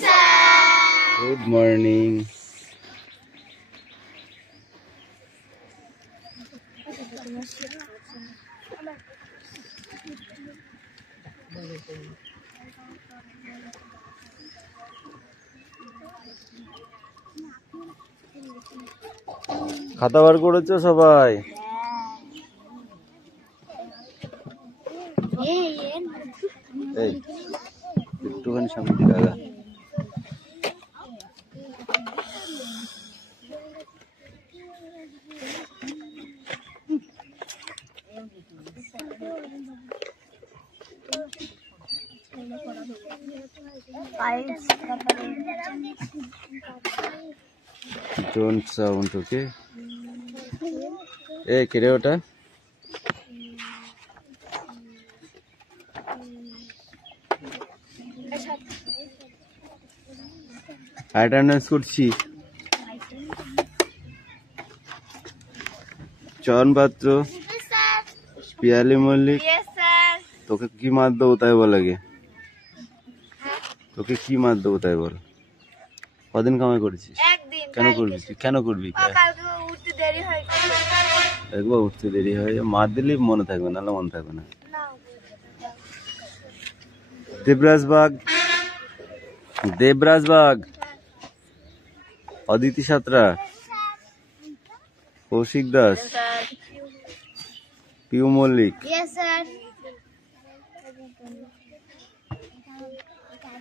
Good morning. খাতা বার করেছো সবাই? এই একটুখানি সামনে দিকে আগা। Don't sound, okay? Hey, kire ota? Attendance করছি। চয়ন পাত্র, পিয়ালি মল্লিক, তোকে কি মার দেবো তাই বল আগে। তোকে কি মার দেবো তাই বল। কদিন কামাই করেছিস? কেন করবি তুই? কেন করবি? একবার উঠতে দেরি হয়, মার দিলেই মনে থাকবে, নাহলে মনে থাকবে না। দেবরাজ বাগ, অদিতি সাঁতরা, কৌশিক দাস, পিউ মল্লিক,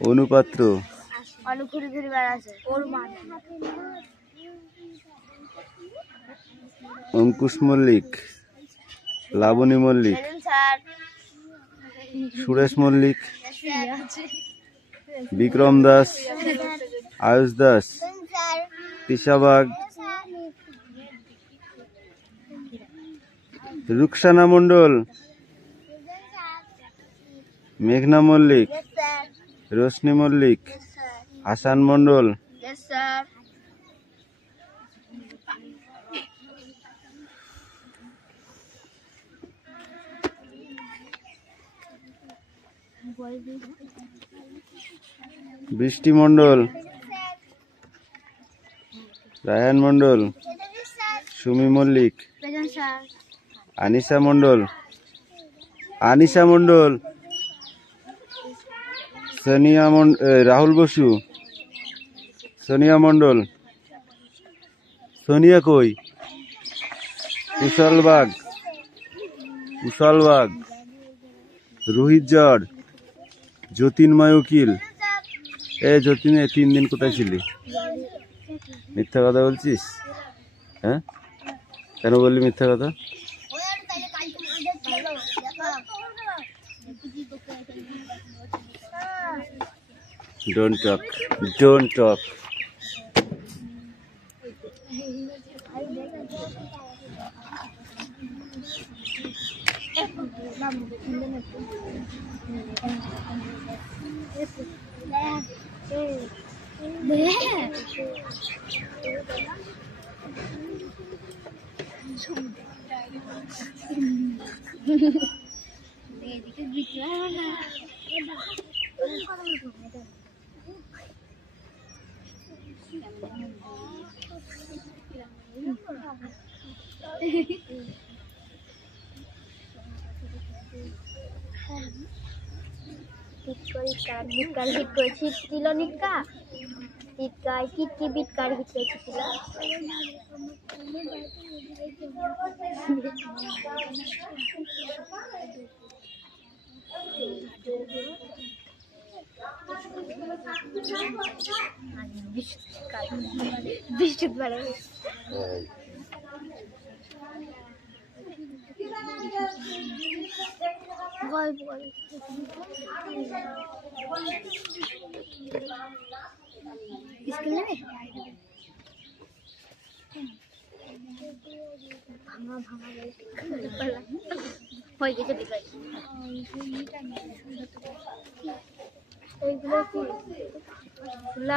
অনুপাত্র, অঙ্কুশ মল্লিক, লাবণী মল্লিক, সুরেশ মল্লিক, বিক্রম দাস, আয়ুষ দাস, তিশা বাগ, রুকসানা মন্ডল, মেঘনা মল্লিক, রোশনি মল্লিক, হাসান মন্ডল, বৃষ্টি মন্ডল, রায়হান মন্ডল, সুমি মল্লিক, আনিশা মন্ডল, সোনিয়া রাহুল বসু, সোনিয়া মন্ডল, সোনিয়া কই, কুশল বাগ, রোহিত জড়, যতীনময় উকিল। যতীন 3 দিন কোথায় ছিলি? মিথ্যা কথা বলছিস? হ্যাঁ, কেন বললি মিথ্যা কথা? Don't talk.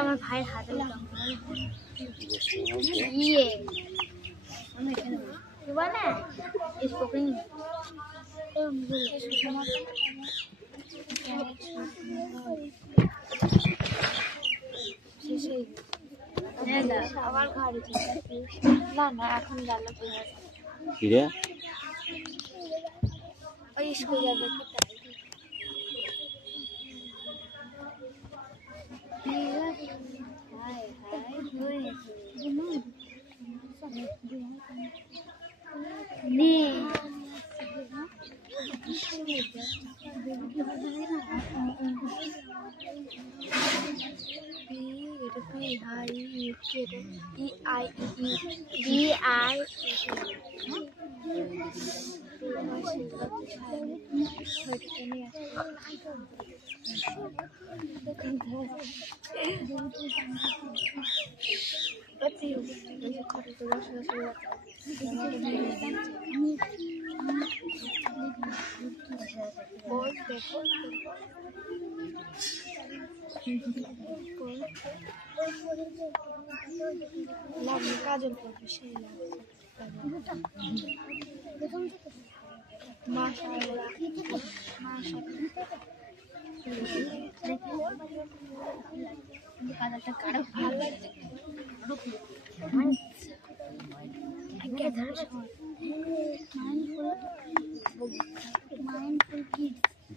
আমার ভাইয়ের হাতে ইয়ে বলে আমার ঘরে না না এখন গেল কি রে ওই স্কুল যাবে কাজল করবে সেই কাজলটা কারো ভালো লাগছে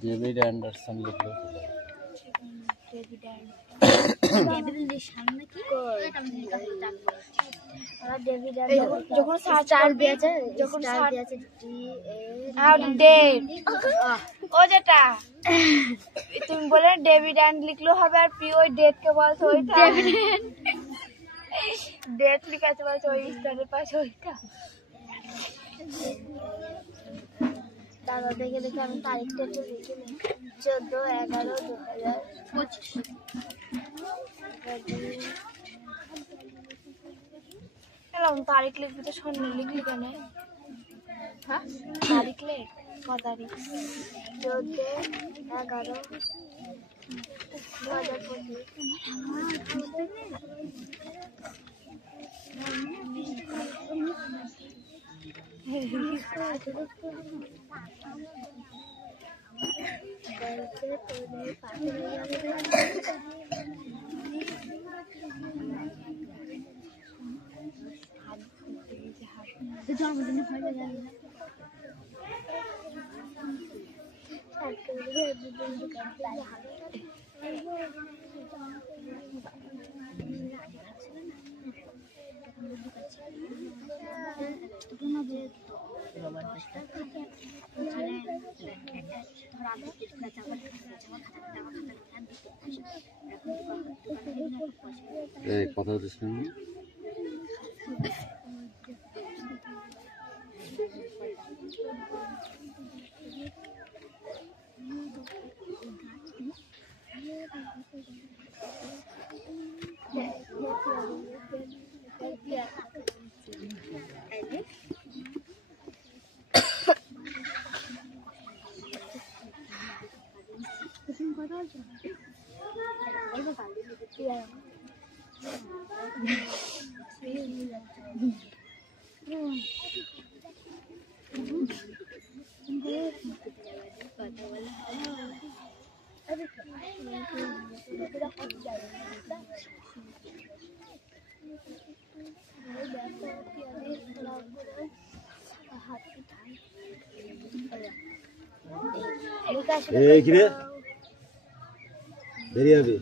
ডেভিড অ্যান্ডারসন লিখলো যখন স্টার দিয়েছে যখন স্টার দিয়েছে ও যেটা তুমি বলে ডেভিড অ্যান্ড লিখলো হবে আর পি ওই ডেট কে বলছো ওইটা ডেট লিখাতে বলছো ওই স্টারের পাশে ওইটা দাদা দেখে দেখে আমি তারিখটা একটু লিখে নিই 14/11/2025 তারিখ লিখবি তো শোনি লিখলি কেন হ্যাঁ তারিখ লেখ ক তারিখ 14/11/2025 জন্মদিনে হয়ে যাবে কথা বলছিস না এই কি রে বেরিয়ে যাবে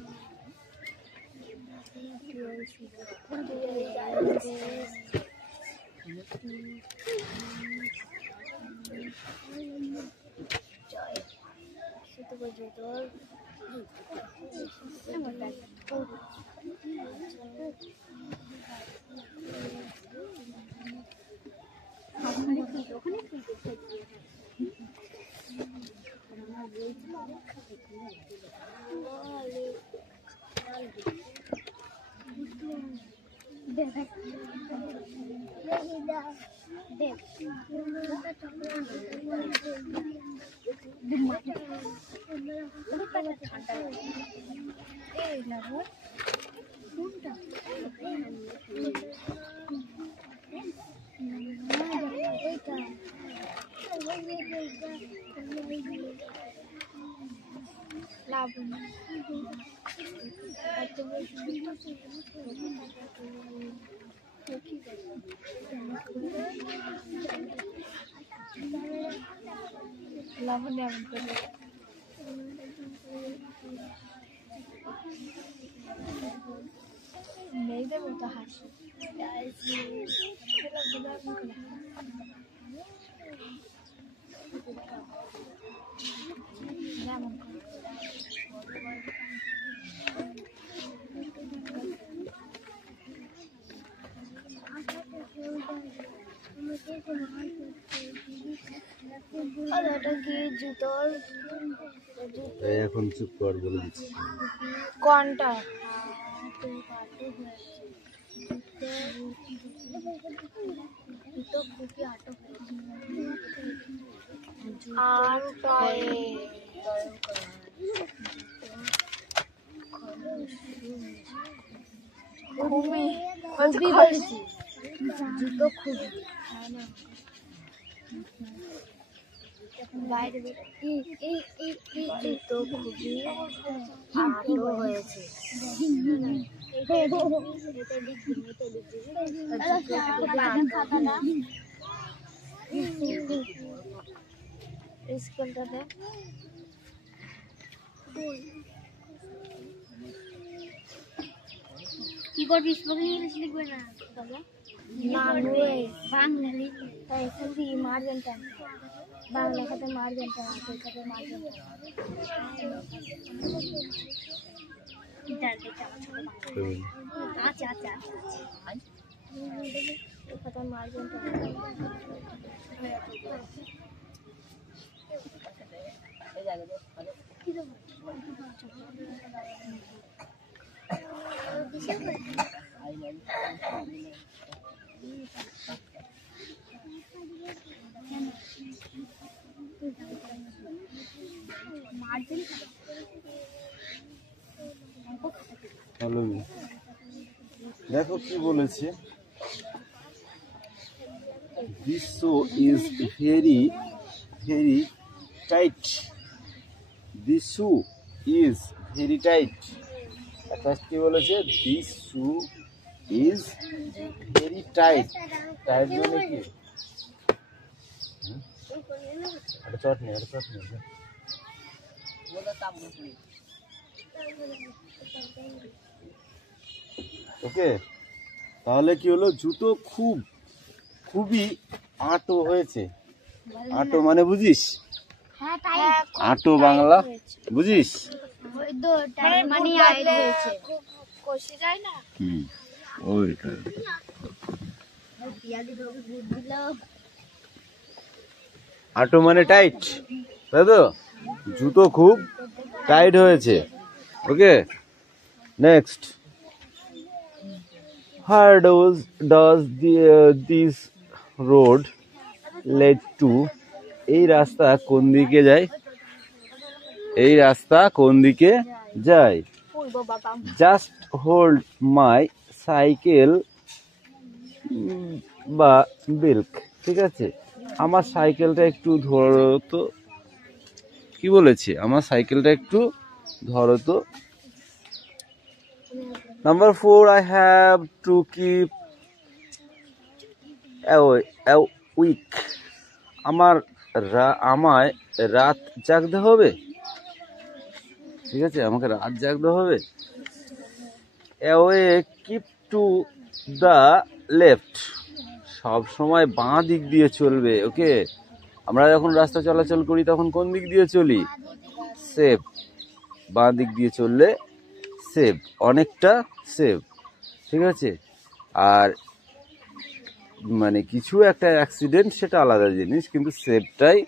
লাবণ্য নেই দেবো তো হাসি এখন চুপ কর বলে দিচ্ছি কোনটা খুবই জুতো খুবই বাইরে জুতো খুবই আটো হয়েছে স্কুলটাতে কি করবি ইংলিশ লিখবে না বাংলা মার্জেন্টা বাংলা খাতে মার্জেন্টা খাতে মার্জেন্টা আচ্ছা আচ্ছা খাতে মার্জেন্টা হ্যালো দেখো কি বলেছে this shoe is very very tight this shoe is very tight first কি বলেছে this shoe is very tight tight মানে কি এটা চটনি ওকে তাহলে কি হলো জুতো খুবই আটো হয়েছে আটো মানে বুঝিস আটো বাংলা বুঝিস আটো মানে টাইট তাই তো জুতো খুব টাইট হয়েছে okay next Where does this road lead to? এই রাস্তা কোন দিকে যায় Just hold my cycle বা বিল্ক ঠিক আছে আমার সাইকেলটা একটু ধরো তো কি বলেছে আমার সাইকেলটা একটু ধরো তো Number 4, I have to keep awake. আমায় রাত জাগতে হবে ঠিক আছে আমাকে রাত জাগতে হবে awake keep to the left সব সময় বাঁ দিক দিয়ে চলবে ওকে আমরা যখন রাস্তা চলাচল করি তখন কোন দিক দিয়ে চলি সেফ বাঁ দিক দিয়ে চললে সেভ অনেকটা সেভ ঠিক আছে আর মানে কিছু একটা অ্যাক্সিডেন্ট সেটা আলাদা জিনিস কিন্তু সেভটাই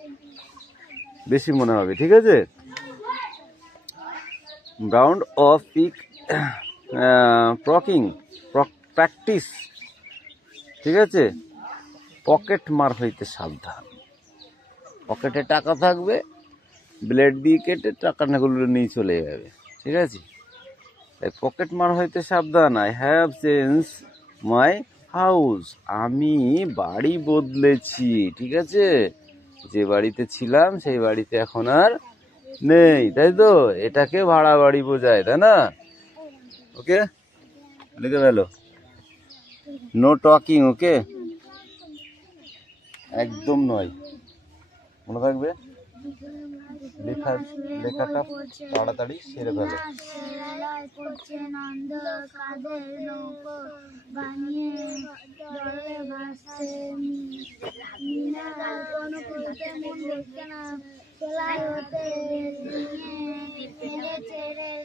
বেশি মনে হবে ঠিক আছে রাউন্ড অফ পিক প্র্যাকটিস ঠিক আছে পকেট মার হইতে সাবধান পকেটে টাকা থাকবে ব্লেড দিয়ে কেটে টাকাগুলো নিয়ে চলে যাবে ঠিক আছে পকেট মার হইতে সাবধান I have change my house আমি বাড়ি বদলেছি ঠিক আছে যে বাড়িতে ছিলাম সেই বাড়িতে এখন আর নেই, তাই তো? এটাকে ভাড়া বাড়ি বোঝায়, তাই না? ওকে, লিখে ফেলো, নো টকিং। ওকে, একদম নয়, মনে থাকবে। লেখাটা তাড়াতাড়ি সেরে ফেলো।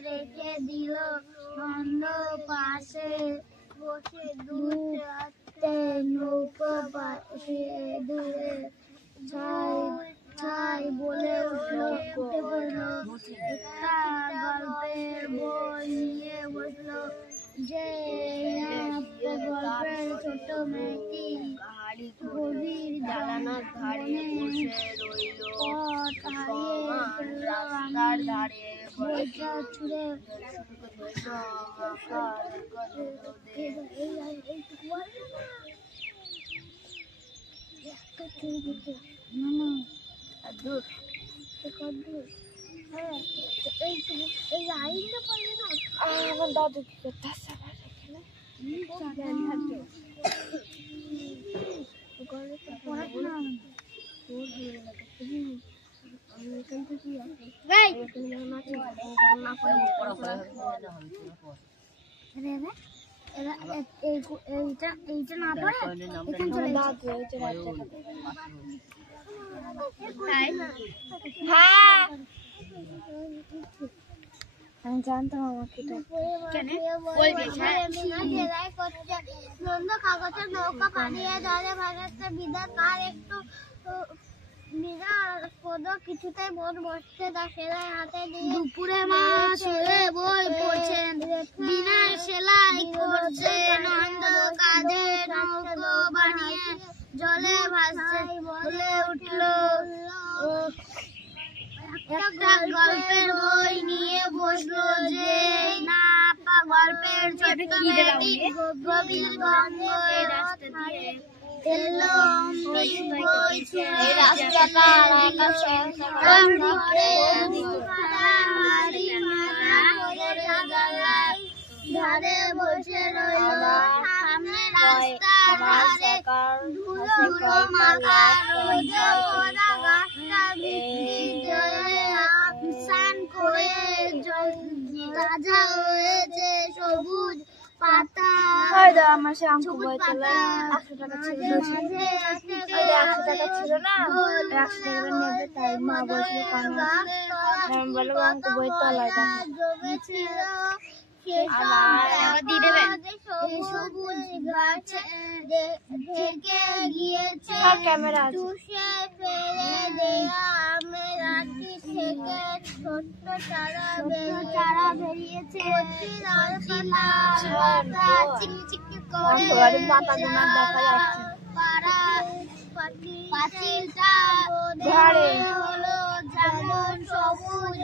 রেখে দিল নন্দ পাশে বসে দূরে নৌকো পাশে দূরে ছাই বলে উঠলো একটা গল্পের বই নিয়ে বসলো যে গল্পের ছোট মেয়েটি গভীর জানালার ধারে বসে রইল পথ হারিয়ে রাস্তার ধারে বইটা ছুঁড়ে আমার দাদু কি করতেছে আবার এখানে এইটা না পড়ে এখানে চলে দাদু আমি জানতাম আমাকে নন্দ কাগজের নৌকা পানিয়ে জলে ভাসাচ্ছে বিদা তার একটু কিছুতে মন বসছে না সেলাই হাতে নিয়ে দুপুরে মা শুয়ে বই পড়ছেন বিনা সেলাই করছে নন্দ কাঁধে নৌকো বানিয়ে জলে ভাসছে বলে উঠলো একটা গল্পের বই নিয়ে বসলো যে না গল্পের ছোট মেয়েটি গভীর গঙ্গায় রাস্তা দিয়ে এলো বই ছুঁয়ে রাস্তাটা আকাশে ধারে বসে রইল সামনে রাস্তার ধারে ধুলো মাখা রোদে ওরা গাছটা স্নান করে তাজা হয়েছে সবুজ পাতা আমার সে অঙ্ক বই তোলা 100 টাকা ছিল 100 টাকা ছিল না 100 টাকা নেবে তাই মা বলছিল আমি বললাম অঙ্ক বই তোলা ক্যামেরা ছোট্ট চারা বেরিয়েছে চিকচিকি করে পাতা গোনা দেখা যাচ্ছে পাঁচিলটা ধারে হলো যেমন সবুজ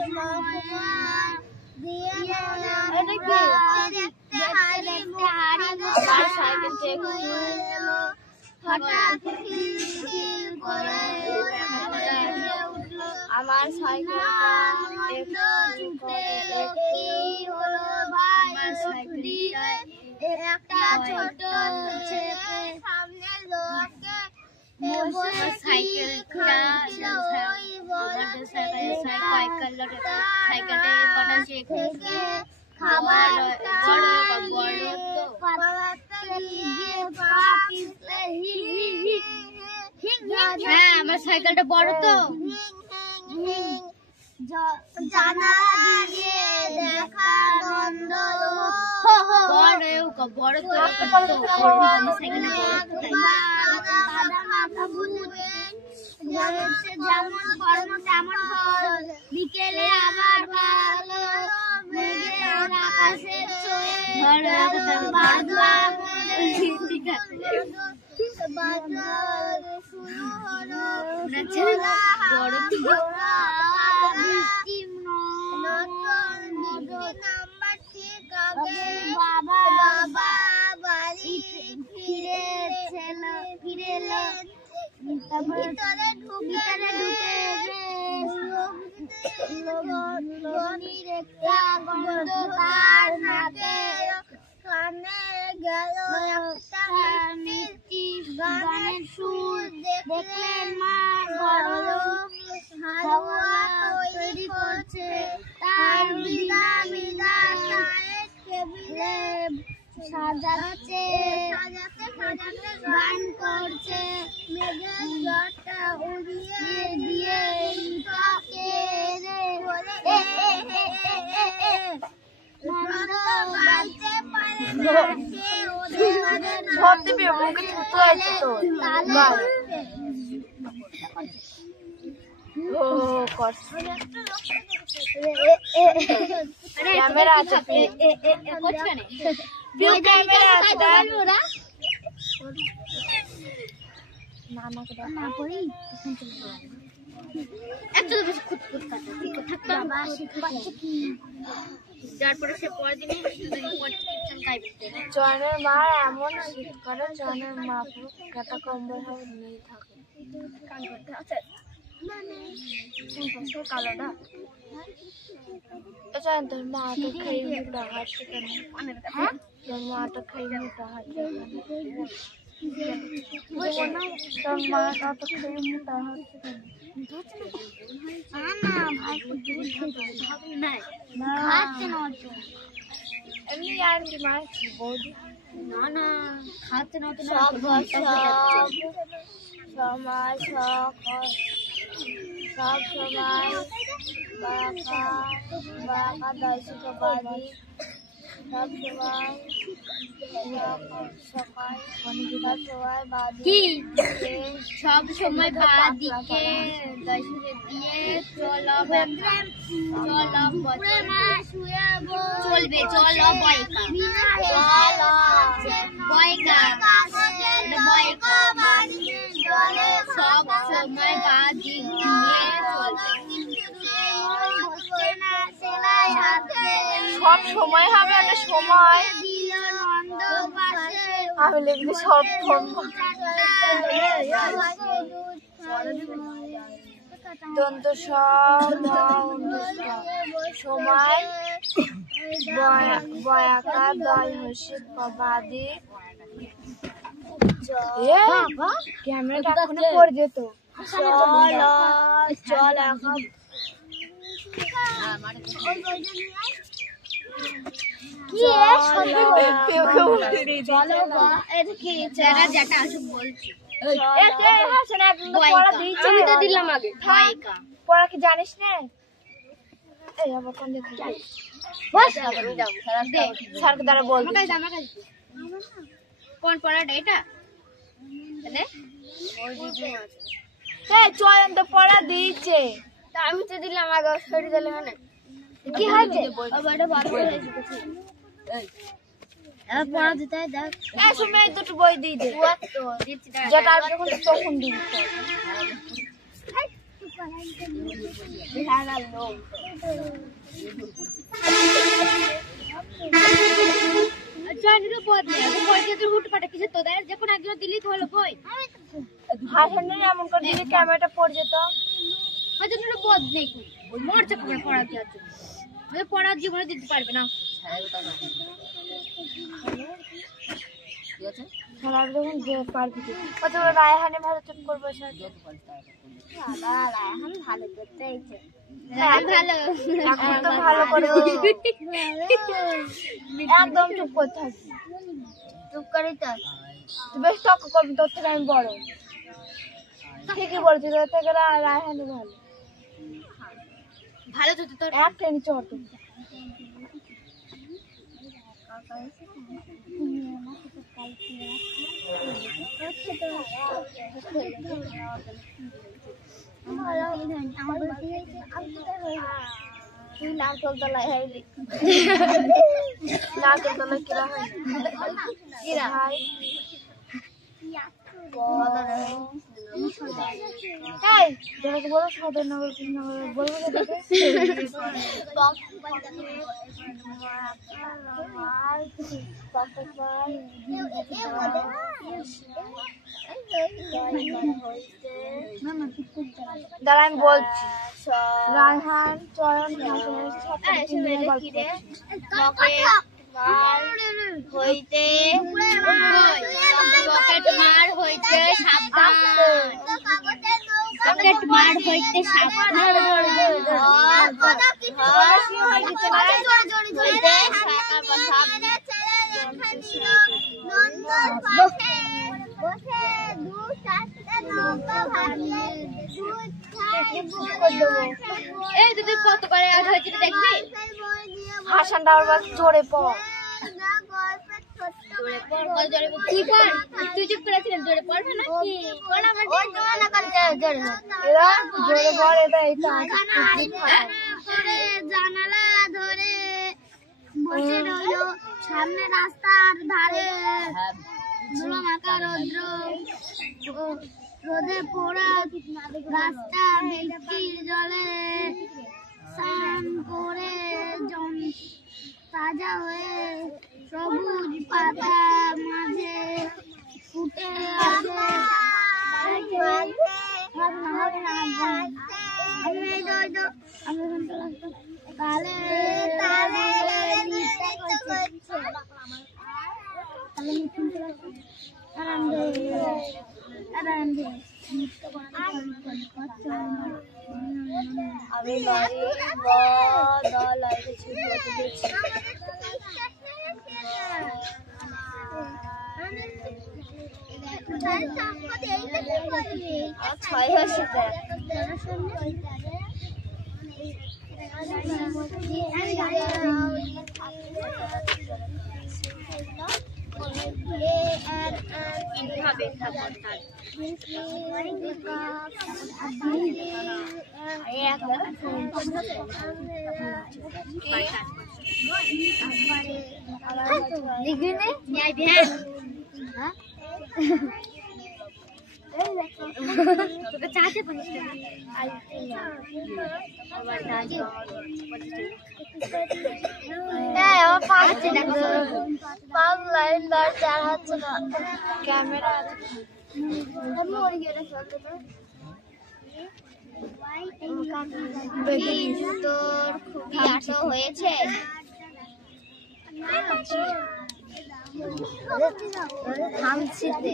আমার সাইকেলটা হলো ভাই একটা ছোট ছেলে সামনে লোককে খাবার হ্যাঁ আমার সাইকেলটা বড় তো জানালা দিয়ে দেখা নন্দ বড় যেমন কর্ম তেমন ফল বিকেলে আবার ভালো আকাশে বাবা বাবা বাড়ি ফিরে ভিতরে ঢুকে একটা গন্ধ তার নাকে কানে গেল একটা মিষ্টি গানের সুর দেখলেন মা গরম হালুয়া তৈরি করছে তার মিলা মিলা চায়ের টেবিলে সাজাচ্ছে গান করছে মেঘের জলটা উড়িয়ে দিয়ে তাকে ক্যামেরা আছে জনের মা এমন শীত করে জনের মা পুরো কাটা কম্বল হয়ে নিয়ে থাকে কালোটা তোর মাটা খেয়ে মোটা হাঁটছে কেন তোর মাটা খেয়ে মোটা হাঁটছে তোর মাটা তো খেয়ে মোটা হাঁটছে কেন এমনি আর মারছি বৌদি না খাচ্ছে না সময় সব সময় বাঁকা দর্শকবাদী সব সময় সব সময় বাদিকে দিয়ে চলবে চলো বয়কা সব সময় বাদিক দিয়ে সব সময় হবে একটা সময় আমি লিখবি সব দন্ত সময় বয়াকা দল হসিক বাদি ক্যামেরাটা এখন পড়ে যেত চল এখন পড়া কি জানিস না স্যারকে দ্বারা বল কোন পড়াটা এটা চয়ন তো পড়া দিয়েছে আমি তো দিলাম আগে সরি দিলে মানে কি হয়েছে পড়া দিতে দেখ সময় দুটো বই দিয়ে দে যেটা যখন তখন দিবি এমন করে দিলে ক্যামেরাটা পড়ে যেত বদ নেই মরছে পড়া দেওয়ার জন্য পড়ার জীবনে দিতে পারবে না রায়হানে ভালো চুপ করবো ভালো করতে ভালো করে একদম চুপ করতে থাকবি চুপ করে বেশ তর্ক করবি তোর থেকে আমি বড় ঠিকই বলছি তোর থেকে রায়হানে ভালো ভালো তো তোর এক ট্রেন চট নারকেল তলায় হাইলি নারকেল তলায় কিরা হয় কিরা হয় বলো সদরনগর কৃষ্ণনগর বলবো দাঁড়া আমি বলছি রায়হান চয়ন হইতে পকেট মার হইতে সাবধান পকেট মার হইতে সাবধান এই তুই কত করে আউট হয়েছিল দেখবি হাসানটা আবার জোরে পড় তুই চুপ করেছিলেন জোরে পড়বে না কি জোরে পড় এটা জানালা ধরে বসে রইল সামনে রাস্তার ধারে মাখা রোদে পোড়া রাস্তা বৃষ্টির জলে স্নান করে তাজা হয়ে সবুজ পাতা মাঝে ফুটে আছে আমি বাড়ি দল আছে ছয় বছর ক্যামেরা তোর খুবই আটো হয়েছে থামছিতে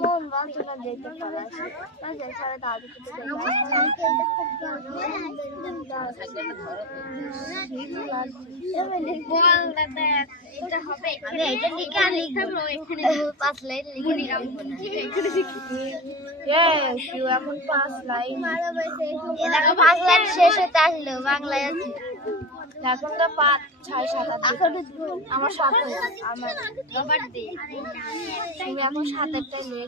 মন বাঞ্ছনা যেতে পারে এখন 5 লাইন শেষ হতে আসলো বাংলায় আছে এখন তো 5 6 7 আমার 7 আমার তুমি এখন 7টাই লিখবে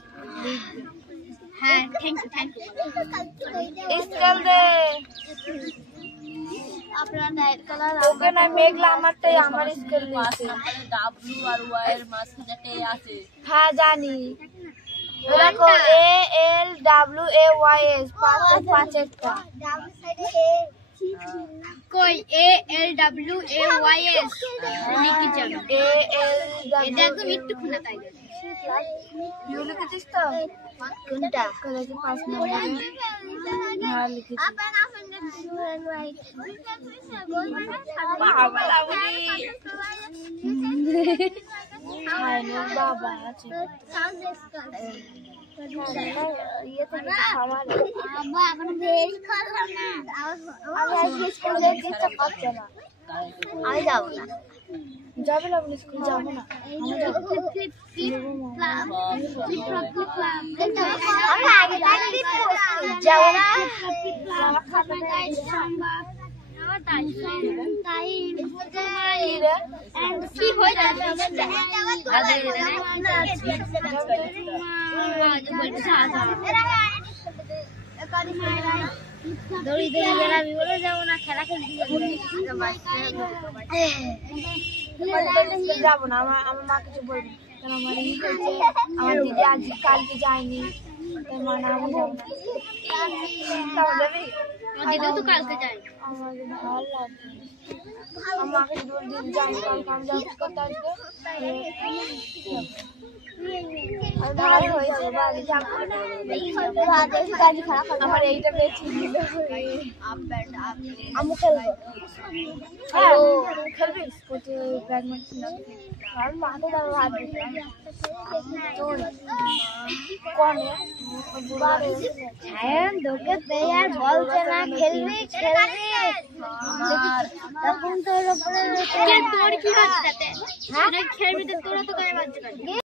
হ্যাঁ থ্যাংক ইউ স্কেল দে আপনার ডাইট কালার ওকে না মেঘলা আমারটাই আমার স্কেল নিয়েছে ডাব্লিউ আর ওয়াই এর মাঝখানে একটা এ আছে হ্যাঁ জানি দেখো A L W A Y S 5 একটা কই A L W A Y S লিখি যাবে এ এল এটা একদম একটু খুলে তাই ইউ লিখেছিস তো কোনটা কলেজ 5 নম্বর হ্যাঁ লিখেছি বাবা লাগনি হাই নো বাবা আছে ये तो खावा बाबा এখন বের করলাম না আমি আজকে স্কুলে যেতে পারছি না আমি যাব না যাবে না আপনি স্কুল যাব না আমি যাব আমি আগে যাব না খাতা গাইস সাম্বা তাই কি হয়ে যাবে দড়ি দড়ি বেড়াবি বলে যাবো না খেলা খেলতে যাবো না আমার মা কিছু বলবে কারণ আমার ই হয়েছে আমার দিদি আজ কালকে যায়নি তাই মা না আমি যাবো না দিদিও তো কালকে যায় আমার ভালো লাগে আমাকে দূর দিন জানি কাম যাও করতে আসবে আর হয়েছে বাড়ি যাব আমার এইটা বেশি দিল আমি খেলবো হ্যাঁ খেলবি কোটি ব্যাডমিন্টন আর মাঠে যাবো ভাবছি কোন ছায়ান তোকে পেয়ার বলছে না খেলবি খেলবি আমার তখন তোর উপরে তোর কি হচ্ছে তাতে হ্যাঁ খেলবি তো তোরা তো গায়ে বাজছে